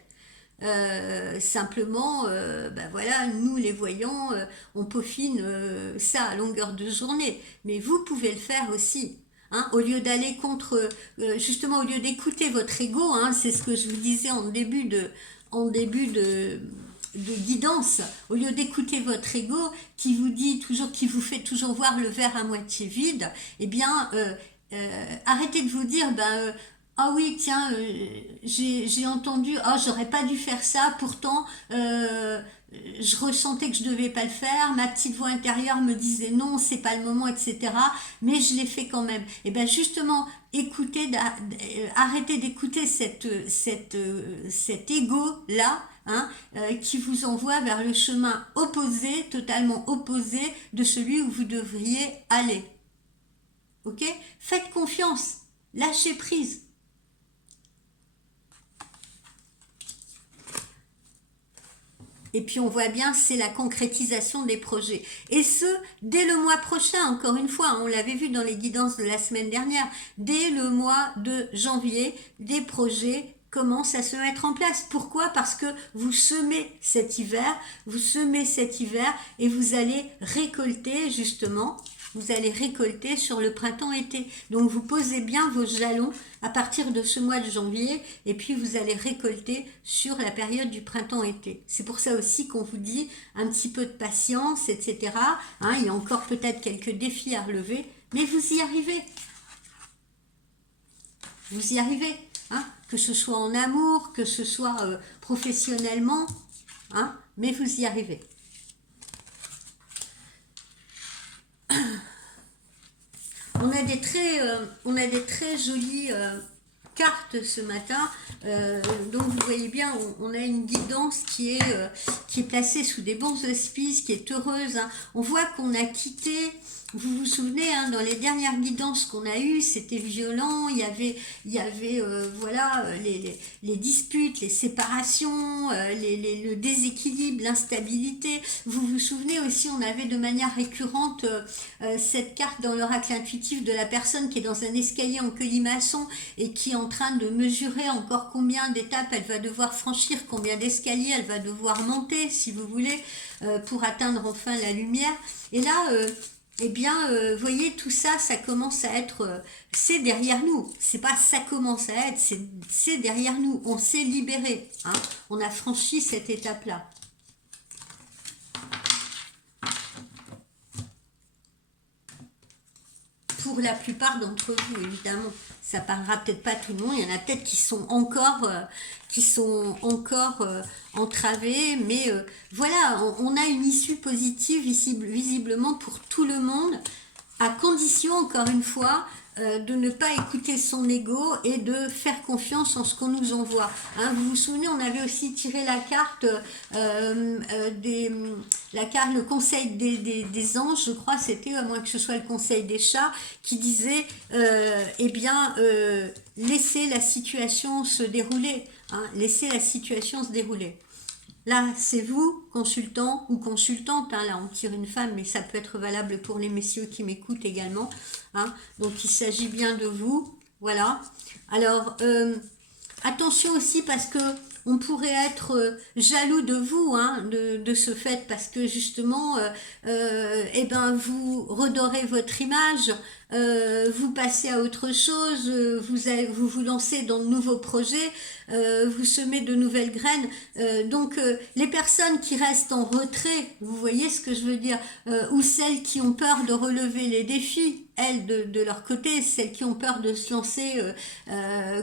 Simplement, ben voilà, nous les voyants, on peaufine ça à longueur de journée, mais vous pouvez le faire aussi. Hein, au lieu d'aller contre, justement, au lieu d'écouter votre ego, hein, c'est ce que je vous disais en début de guidance, au lieu d'écouter votre ego qui vous dit toujours, qui vous fait toujours voir le verre à moitié vide, eh bien, arrêtez de vous dire, ben ah oui, tiens, j'ai entendu, ah, j'aurais pas dû faire ça, pourtant, je ressentais que je devais pas le faire, ma petite voix intérieure me disait non, c'est pas le moment, etc. Mais je l'ai fait quand même. Et bien justement, arrêtez d'écouter cet ego-là, hein, qui vous envoie vers le chemin opposé, totalement opposé de celui où vous devriez aller. Ok? Faites confiance, lâchez prise. Et puis on voit bien, c'est la concrétisation des projets. Et ce, dès le mois prochain, encore une fois, on l'avait vu dans les guidances de la semaine dernière, dès le mois de janvier, des projets commencent à se mettre en place. Pourquoi? Parce que vous semez cet hiver et vous allez récolter justement, vous allez récolter sur le printemps-été. Donc vous posez bien vos jalons à partir de ce mois de janvier et puis vous allez récolter sur la période du printemps-été. C'est pour ça aussi qu'on vous dit un petit peu de patience, etc. Hein, il y a encore peut-être quelques défis à relever, mais vous y arrivez. Vous y arrivez, hein, que ce soit en amour, que ce soit professionnellement, hein, mais vous y arrivez. On a des très jolies cartes ce matin. Donc vous voyez bien, on a une guidance qui est placée sous des bons auspices, qui est heureuse. Hein. On voit qu'on a quitté. Vous vous souvenez, hein, dans les dernières guidances qu'on a eues, c'était violent, il y avait voilà, les disputes, les séparations, le déséquilibre, l'instabilité. Vous vous souvenez aussi, on avait de manière récurrente cette carte dans l'oracle intuitif de la personne qui est dans un escalier en colimaçon et qui est en train de mesurer encore combien d'étapes elle va devoir franchir, combien d'escaliers elle va devoir monter, si vous voulez, pour atteindre enfin la lumière. Et là, eh bien, voyez, tout ça, ça commence à être, c'est derrière nous. C'est pas ça commence à être, c'est derrière nous. On s'est libéré, hein. On a franchi cette étape-là. Pour la plupart d'entre vous, évidemment. Ça parlera peut-être pas tout le monde. Il y en a peut-être qui sont encore entravés, mais voilà, on a une issue positive visiblement pour tout le monde, à condition, encore une fois, de ne pas écouter son ego et de faire confiance en ce qu'on nous envoie. Hein, vous vous souvenez, on avait aussi tiré la carte, le conseil des anges, je crois, c'était, à moins que ce soit le conseil des chats, qui disait, eh bien, laissez la situation se dérouler. Hein, laissez la situation se dérouler. Là, c'est vous, consultant ou consultante, hein, là on tire une femme, mais ça peut être valable pour les messieurs qui m'écoutent également. Hein, donc il s'agit bien de vous, voilà. Alors, attention aussi parce que on pourrait être jaloux de vous, hein, de ce fait, parce que justement, eh ben, vous redorez votre image, vous passez à autre chose, vous lancez dans de nouveaux projets, vous semez de nouvelles graines. Donc, les personnes qui restent en retrait, vous voyez ce que je veux dire, ou celles qui ont peur de relever les défis, elles de leur côté, celles qui ont peur de se lancer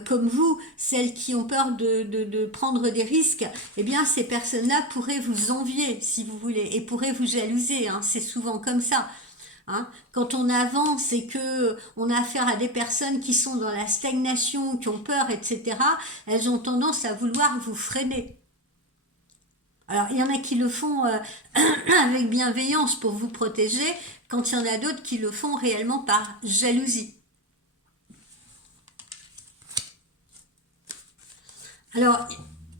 comme vous, celles qui ont peur de prendre des risques, eh bien ces personnes-là pourraient vous envier si vous voulez et pourraient vous jalouser, hein, c'est souvent comme ça. Hein. Quand on avance et que on a affaire à des personnes qui sont dans la stagnation, qui ont peur, etc., elles ont tendance à vouloir vous freiner. Alors, il y en a qui le font avec bienveillance pour vous protéger, quand il y en a d'autres qui le font réellement par jalousie. Alors,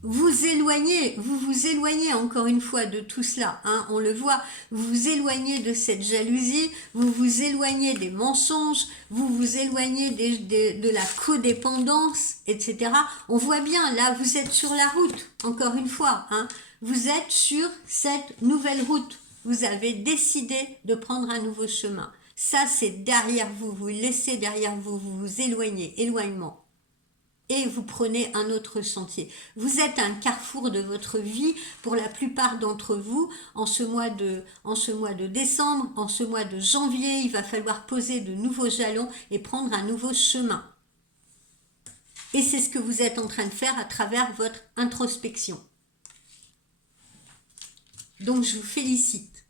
vous vous éloignez encore une fois de tout cela, hein, on le voit, vous vous éloignez de cette jalousie, vous vous éloignez des mensonges, vous vous éloignez de la codépendance, etc. On voit bien, là, vous êtes sur la route, encore une fois, hein, vous êtes sur cette nouvelle route, vous avez décidé de prendre un nouveau chemin. Ça, c'est derrière vous, vous laissez derrière vous, vous vous éloignez, éloignement. Et vous prenez un autre sentier. Vous êtes à un carrefour de votre vie pour la plupart d'entre vous. En ce mois de décembre, en ce mois de janvier, il va falloir poser de nouveaux jalons et prendre un nouveau chemin. Et c'est ce que vous êtes en train de faire à travers votre introspection. Donc je vous félicite.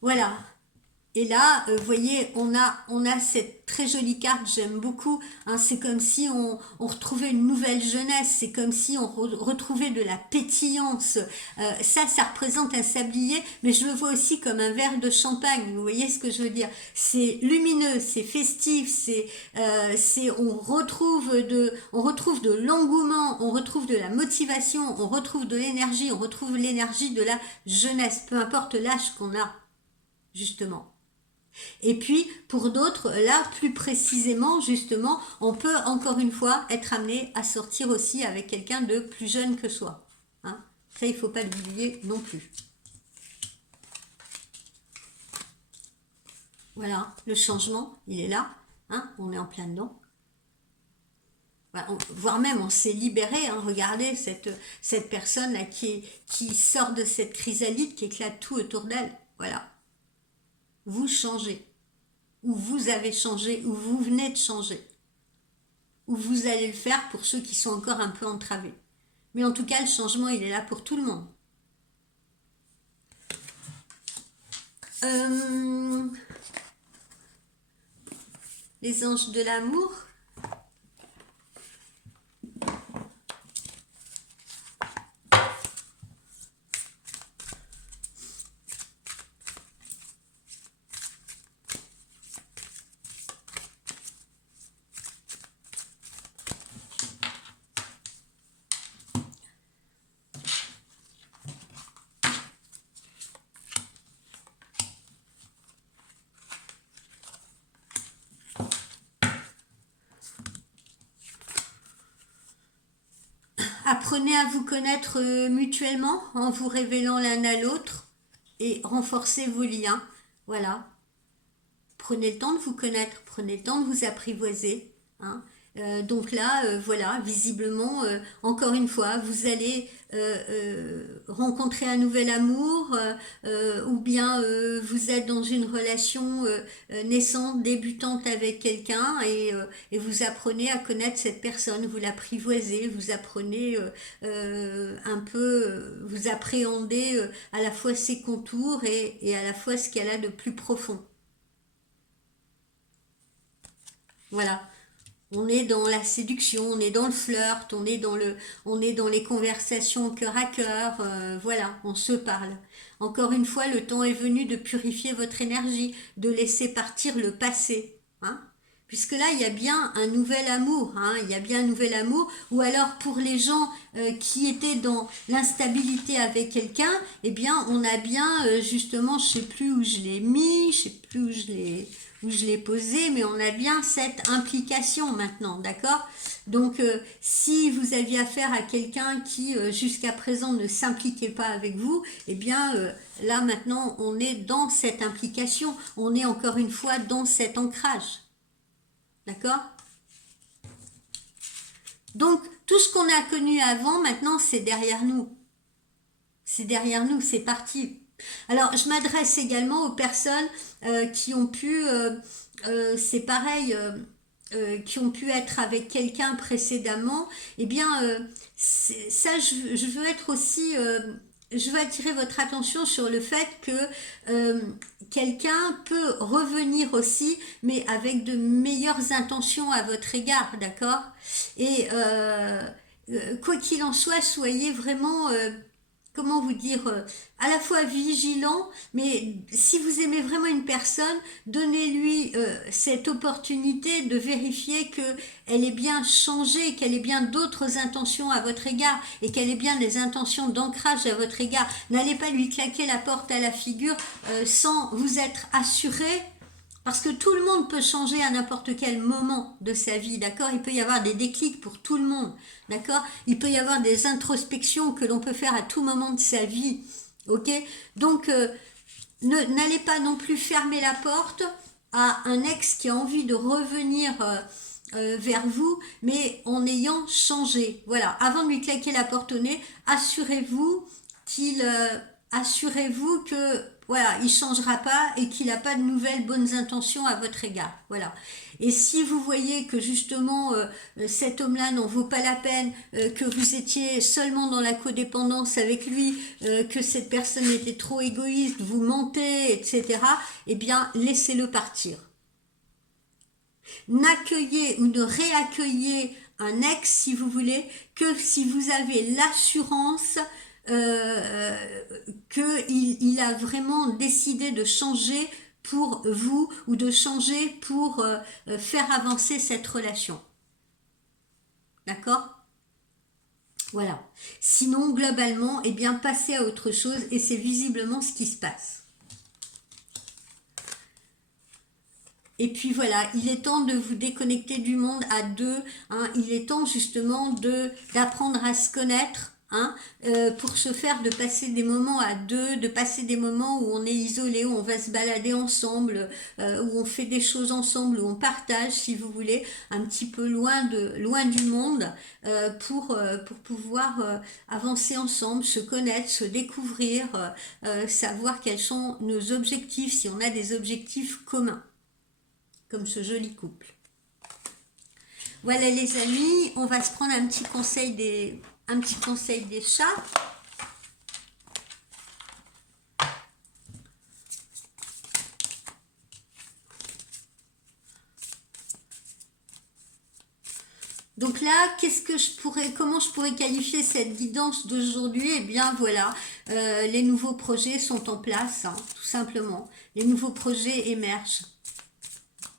Voilà. Et là, vous voyez, on a cette très jolie carte, j'aime beaucoup. Hein, c'est comme si on retrouvait une nouvelle jeunesse, c'est comme si on retrouvait de la pétillance. Ça représente un sablier, mais je le vois aussi comme un verre de champagne. Vous voyez ce que je veux dire? C'est lumineux, c'est festif, on retrouve de l'engouement, on retrouve de la motivation, on retrouve de l'énergie, on retrouve l'énergie de la jeunesse, peu importe l'âge qu'on a, justement. Et puis, pour d'autres, là, plus précisément, justement, on peut encore une fois être amené à sortir aussi avec quelqu'un de plus jeune que soi. Hein, ça, il ne faut pas l'oublier non plus. Voilà, le changement, il est là. Hein, on est en plein dedans. Voilà, voire même, on s'est libéré. Hein, regardez cette personne là qui sort de cette chrysalide, qui éclate tout autour d'elle. Voilà. Vous changez, ou vous avez changé, ou vous venez de changer, ou vous allez le faire pour ceux qui sont encore un peu entravés. Mais en tout cas, le changement, il est là pour tout le monde. Les anges de l'amour. Apprenez à vous connaître mutuellement en vous révélant l'un à l'autre et renforcez vos liens. Voilà. Prenez le temps de vous connaître, prenez le temps de vous apprivoiser. Hein. Donc là, voilà, visiblement, encore une fois, vous allez rencontrer un nouvel amour, ou bien vous êtes dans une relation naissante, débutante avec quelqu'un, et vous apprenez à connaître cette personne, vous l'apprivoisez, vous apprenez un peu, vous appréhendez à la fois ses contours et à la fois ce qu'elle a de plus profond. Voilà. On est dans la séduction, on est dans le flirt, on est dans les conversations cœur à cœur, voilà, on se parle. Encore une fois, le temps est venu de purifier votre énergie, de laisser partir le passé, hein. Puisque là, il y a bien un nouvel amour, hein, il y a bien un nouvel amour, ou alors pour les gens qui étaient dans l'instabilité avec quelqu'un, eh bien, on a bien, justement, je sais plus où je l'ai mis, je sais plus où je l'ai posé, mais on a bien cette implication maintenant, d'accord? Donc, si vous aviez affaire à quelqu'un qui, jusqu'à présent, ne s'impliquait pas avec vous, eh bien, là, maintenant, on est dans cette implication, on est encore une fois dans cet ancrage, d'accord? Donc, tout ce qu'on a connu avant, maintenant, c'est derrière nous. C'est derrière nous, c'est parti. Alors, je m'adresse également aux personnes qui ont pu, c'est pareil, qui ont pu être avec quelqu'un précédemment. Eh bien, ça, je veux être aussi, je veux attirer votre attention sur le fait que quelqu'un peut revenir aussi, mais avec de meilleures intentions à votre égard, d'accord? Et quoi qu'il en soit, soyez vraiment comment vous dire, à la fois vigilant, mais si vous aimez vraiment une personne, donnez-lui cette opportunité de vérifier qu'elle est bien changée, qu'elle ait bien d'autres intentions à votre égard et qu'elle ait bien des intentions d'ancrage à votre égard. N'allez pas lui claquer la porte à la figure sans vous être assuré. Parce que tout le monde peut changer à n'importe quel moment de sa vie, d'accord? Il peut y avoir des déclics pour tout le monde, d'accord? Il peut y avoir des introspections que l'on peut faire à tout moment de sa vie, ok? Donc, n'allez pas non plus fermer la porte à un ex qui a envie de revenir vers vous, mais en ayant changé. Voilà, avant de lui claquer la porte au nez, assurez-vous qu'il assurez-vous que voilà, il changera pas et qu'il n'a pas de nouvelles bonnes intentions à votre égard. Voilà. Et si vous voyez que justement cet homme-là n'en vaut pas la peine, que vous étiez seulement dans la codépendance avec lui, que cette personne était trop égoïste, vous mentez, etc., eh bien laissez-le partir. N'accueillez ou ne réaccueillez un ex, si vous voulez, que si vous avez l'assurance qu'il a vraiment décidé de changer pour vous ou de changer pour faire avancer cette relation. D'accord ? Voilà. Sinon, globalement, eh bien, passez à autre chose et c'est visiblement ce qui se passe. Et puis voilà, il est temps de vous déconnecter du monde à deux. Hein, il est temps justement d'apprendre à se connaître. Hein, pour se faire de passer des moments à deux, de passer des moments où on est isolé, où on va se balader ensemble, où on fait des choses ensemble, où on partage, si vous voulez, un petit peu loin du monde, pour pouvoir avancer ensemble, se connaître, se découvrir, savoir quels sont nos objectifs, si on a des objectifs communs, comme ce joli couple. Voilà les amis, on va se prendre un petit conseil des chats. Donc là, comment je pourrais qualifier cette guidance d'aujourd'hui? Eh bien voilà, les nouveaux projets sont en place, hein, tout simplement. Les nouveaux projets émergent.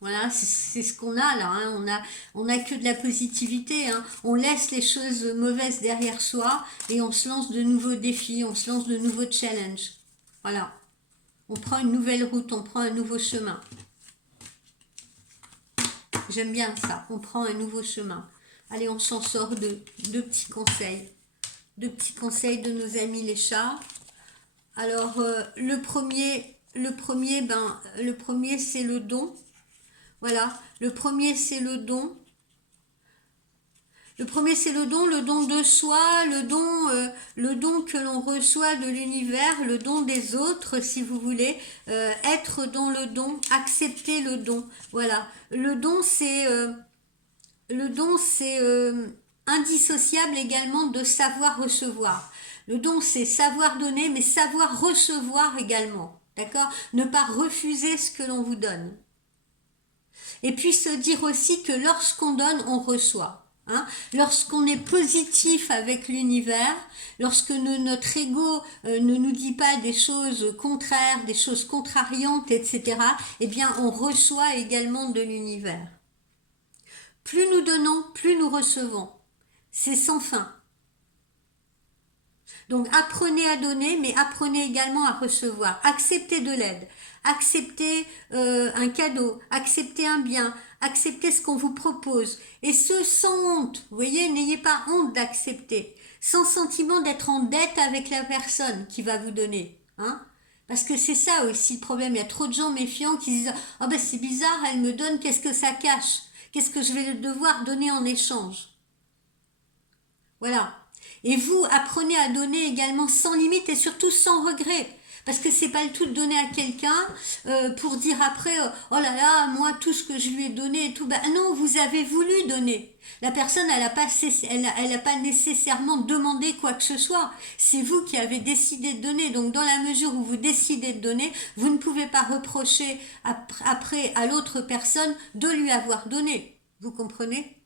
Voilà, c'est ce qu'on a là, hein. On a que de la positivité, hein. On laisse les choses mauvaises derrière soi et on se lance de nouveaux défis, on se lance de nouveaux challenges. Voilà, on prend une nouvelle route, on prend un nouveau chemin. J'aime bien ça, on prend un nouveau chemin. Allez, on s'en sort de deux petits conseils. Deux petits conseils de nos amis les chats. Alors, le premier c'est le don. Voilà, le premier c'est le don. Le premier c'est le don de soi, le don que l'on reçoit de l'univers, le don des autres, si vous voulez, être dans le don, accepter le don. Voilà, le don c'est indissociable également de savoir recevoir. Le don c'est savoir donner, mais savoir recevoir également. D'accord ? Ne pas refuser ce que l'on vous donne. Et puis se dire aussi que lorsqu'on donne, on reçoit. Hein, lorsqu'on est positif avec l'univers, lorsque notre ego ne nous dit pas des choses contraires, des choses contrariantes, etc., eh bien on reçoit également de l'univers. Plus nous donnons, plus nous recevons. C'est sans fin. Donc apprenez à donner, mais apprenez également à recevoir. Acceptez de l'aide, acceptez un cadeau, acceptez un bien, acceptez ce qu'on vous propose. Et ce, sans honte. Vous voyez, n'ayez pas honte d'accepter. Sans sentiment d'être en dette avec la personne qui va vous donner. Hein ? Parce que c'est ça aussi le problème. Il y a trop de gens méfiants qui disent « Ah ben c'est bizarre, elle me donne, qu'est-ce que ça cache ? Qu'est-ce que je vais devoir donner en échange ?» Voilà. Et vous, apprenez à donner également sans limite et surtout sans regret. Parce que c'est pas le tout de donner à quelqu'un pour dire après oh là là, moi tout ce que je lui ai donné et tout. Ben non, vous avez voulu donner. La personne, elle a pas nécessairement demandé quoi que ce soit. C'est vous qui avez décidé de donner. Donc dans la mesure où vous décidez de donner, vous ne pouvez pas reprocher après à l'autre personne de lui avoir donné. Vous comprenez ?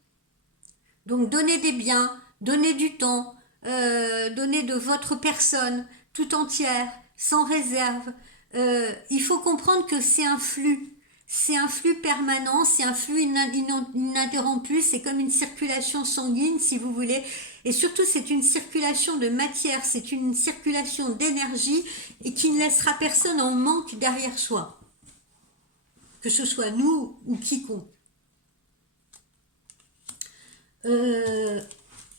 Donc donnez des biens, donnez du temps, donnez de votre personne tout entière, sans réserve. Il faut comprendre que c'est un flux permanent, c'est un flux ininterrompu, c'est comme une circulation sanguine si vous voulez, et surtout c'est une circulation de matière, c'est une circulation d'énergie et qui ne laissera personne en manque derrière soi, que ce soit nous ou quiconque.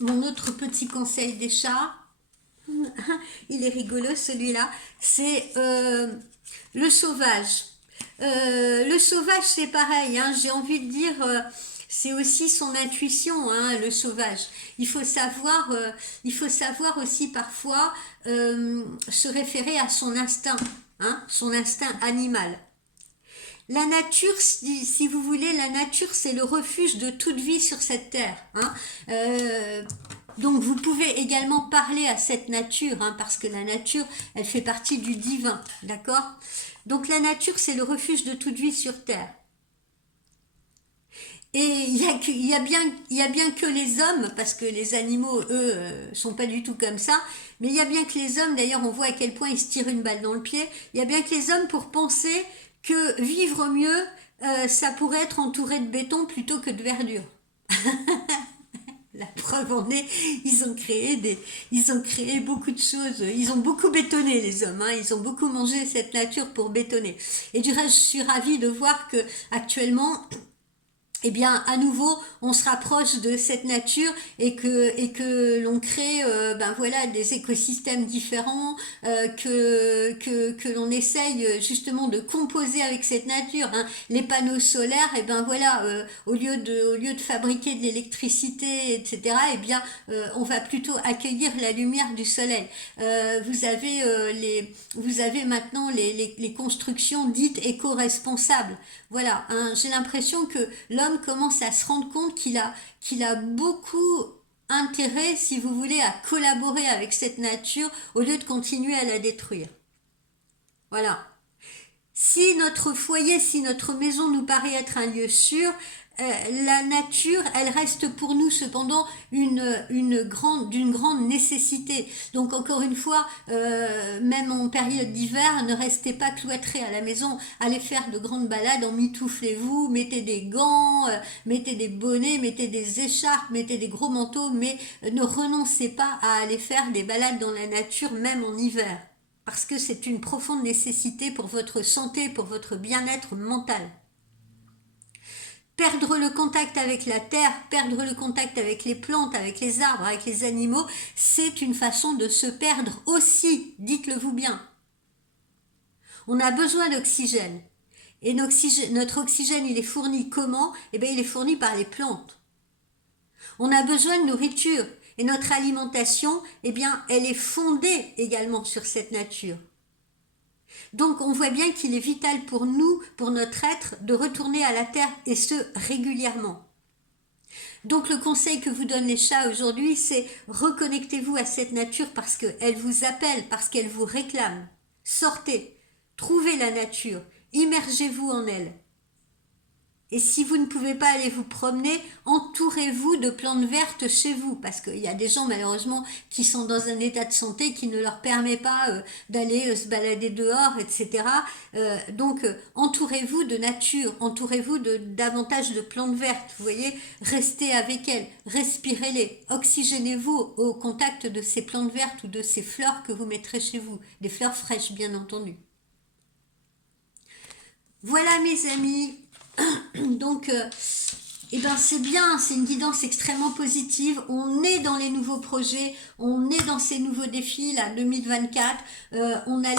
Mon autre petit conseil des chats, il est rigolo celui-là, c'est le sauvage. Le sauvage c'est pareil, hein, j'ai envie de dire, c'est aussi son intuition, hein, le sauvage. Il faut savoir aussi parfois se référer à son instinct, hein, son instinct animal. La nature, si vous voulez, la nature, c'est le refuge de toute vie sur cette terre, hein. Donc vous pouvez également parler à cette nature, hein, parce que la nature, elle fait partie du divin, d'accord? Donc la nature, c'est le refuge de toute vie sur terre. Et il y a bien que les hommes, parce que les animaux, eux, sont pas du tout comme ça, mais il y a bien que les hommes, d'ailleurs on voit à quel point ils se tirent une balle dans le pied, il y a bien que les hommes pour penser que vivre mieux, ça pourrait être entouré de béton plutôt que de verdure. La preuve en est, ils ont créé beaucoup de choses, ils ont beaucoup bétonné les hommes, hein, ils ont beaucoup mangé cette nature pour bétonner. Et du reste, je suis ravie de voir que actuellement, eh bien, à nouveau, on se rapproche de cette nature et que l'on crée, ben voilà, des écosystèmes différents, que l'on essaye justement de composer avec cette nature, hein. Les panneaux solaires, et ben voilà, au lieu de fabriquer de l'électricité, etc., eh bien, on va plutôt accueillir la lumière du soleil. Vous avez maintenant les constructions dites éco-responsables. Voilà, hein, j'ai l'impression que l'homme commence à se rendre compte qu'il a beaucoup intérêt, si vous voulez, à collaborer avec cette nature au lieu de continuer à la détruire. Voilà. Si notre foyer, si notre maison nous paraît être un lieu sûr, la nature, elle reste pour nous cependant d'une grande nécessité. Donc encore une fois, même en période d'hiver, ne restez pas cloîtrés à la maison, allez faire de grandes balades, emmitouflez-vous, mettez des gants, mettez des bonnets, mettez des écharpes, mettez des gros manteaux, mais ne renoncez pas à aller faire des balades dans la nature, même en hiver. Parce que c'est une profonde nécessité pour votre santé, pour votre bien-être mental. Perdre le contact avec la terre, perdre le contact avec les plantes, avec les arbres, avec les animaux, c'est une façon de se perdre aussi, dites-le vous bien. On a besoin d'oxygène. Et notre oxygène, il est fourni comment? Eh bien, il est fourni par les plantes. On a besoin de nourriture. Et notre alimentation, eh bien, elle est fondée également sur cette nature. Donc on voit bien qu'il est vital pour nous, pour notre être, de retourner à la terre et ce régulièrement. Donc le conseil que vous donnent les chats aujourd'hui, c'est reconnectez-vous à cette nature parce qu'elle vous appelle, parce qu'elle vous réclame. Sortez, trouvez la nature, immergez-vous en elle. Et si vous ne pouvez pas aller vous promener, entourez-vous de plantes vertes chez vous, parce qu'il y a des gens malheureusement qui sont dans un état de santé qui ne leur permet pas d'aller se balader dehors, etc. Donc entourez-vous de nature, entourez-vous davantage de plantes vertes, vous voyez, restez avec elles, respirez-les, oxygénez-vous au contact de ces plantes vertes ou de ces fleurs que vous mettrez chez vous, des fleurs fraîches bien entendu. Voilà mes amis. Donc, eh ben c'est bien, c'est une guidance extrêmement positive. On est dans les nouveaux projets, on est dans ces nouveaux défis là 2024. On a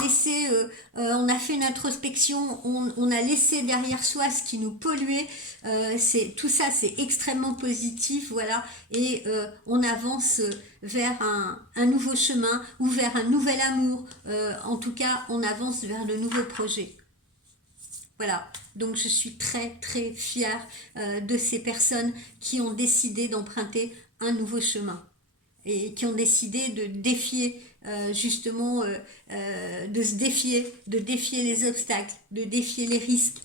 fait une introspection, on a laissé derrière soi ce qui nous polluait. Tout ça, c'est extrêmement positif, voilà. Et on avance vers un nouveau chemin ou vers un nouvel amour. En tout cas, on avance vers de nouveaux projets. Voilà, donc je suis très très fière de ces personnes qui ont décidé d'emprunter un nouveau chemin et qui ont décidé de défier de défier les obstacles, de défier les risques,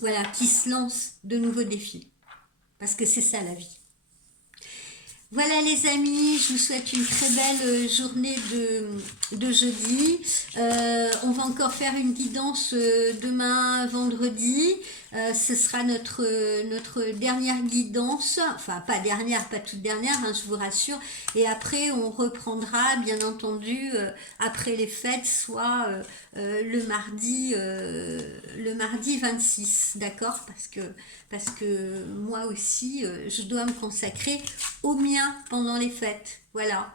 voilà, qui se lancent de nouveaux défis, parce que c'est ça la vie. Voilà les amis, je vous souhaite une très belle journée de jeudi. On va encore faire une guidance demain vendredi. Ce sera notre dernière guidance, enfin pas toute dernière, hein, je vous rassure. Et après on reprendra bien entendu après les fêtes, soit le mardi 26, d'accord, parce que moi aussi je dois me consacrer au mien pendant les fêtes. Voilà.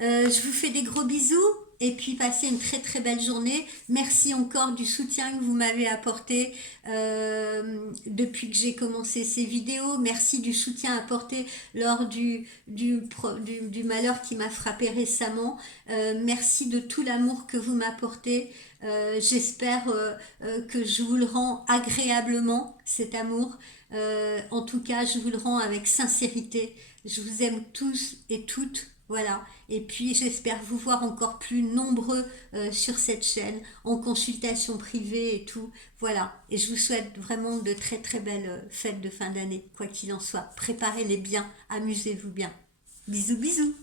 Je vous fais des gros bisous et puis passez une très très belle journée. Merci encore du soutien que vous m'avez apporté depuis que j'ai commencé ces vidéos. Merci du soutien apporté lors du malheur qui m'a frappé récemment. Merci de tout l'amour que vous m'apportez. J'espère que je vous le rends agréablement, cet amour. En tout cas, je vous le rends avec sincérité. Je vous aime tous et toutes. Voilà. Et puis, j'espère vous voir encore plus nombreux sur cette chaîne, en consultation privée et tout. Voilà. Et je vous souhaite vraiment de très très belles fêtes de fin d'année, quoi qu'il en soit. Préparez-les bien, amusez-vous bien. Bisous, bisous.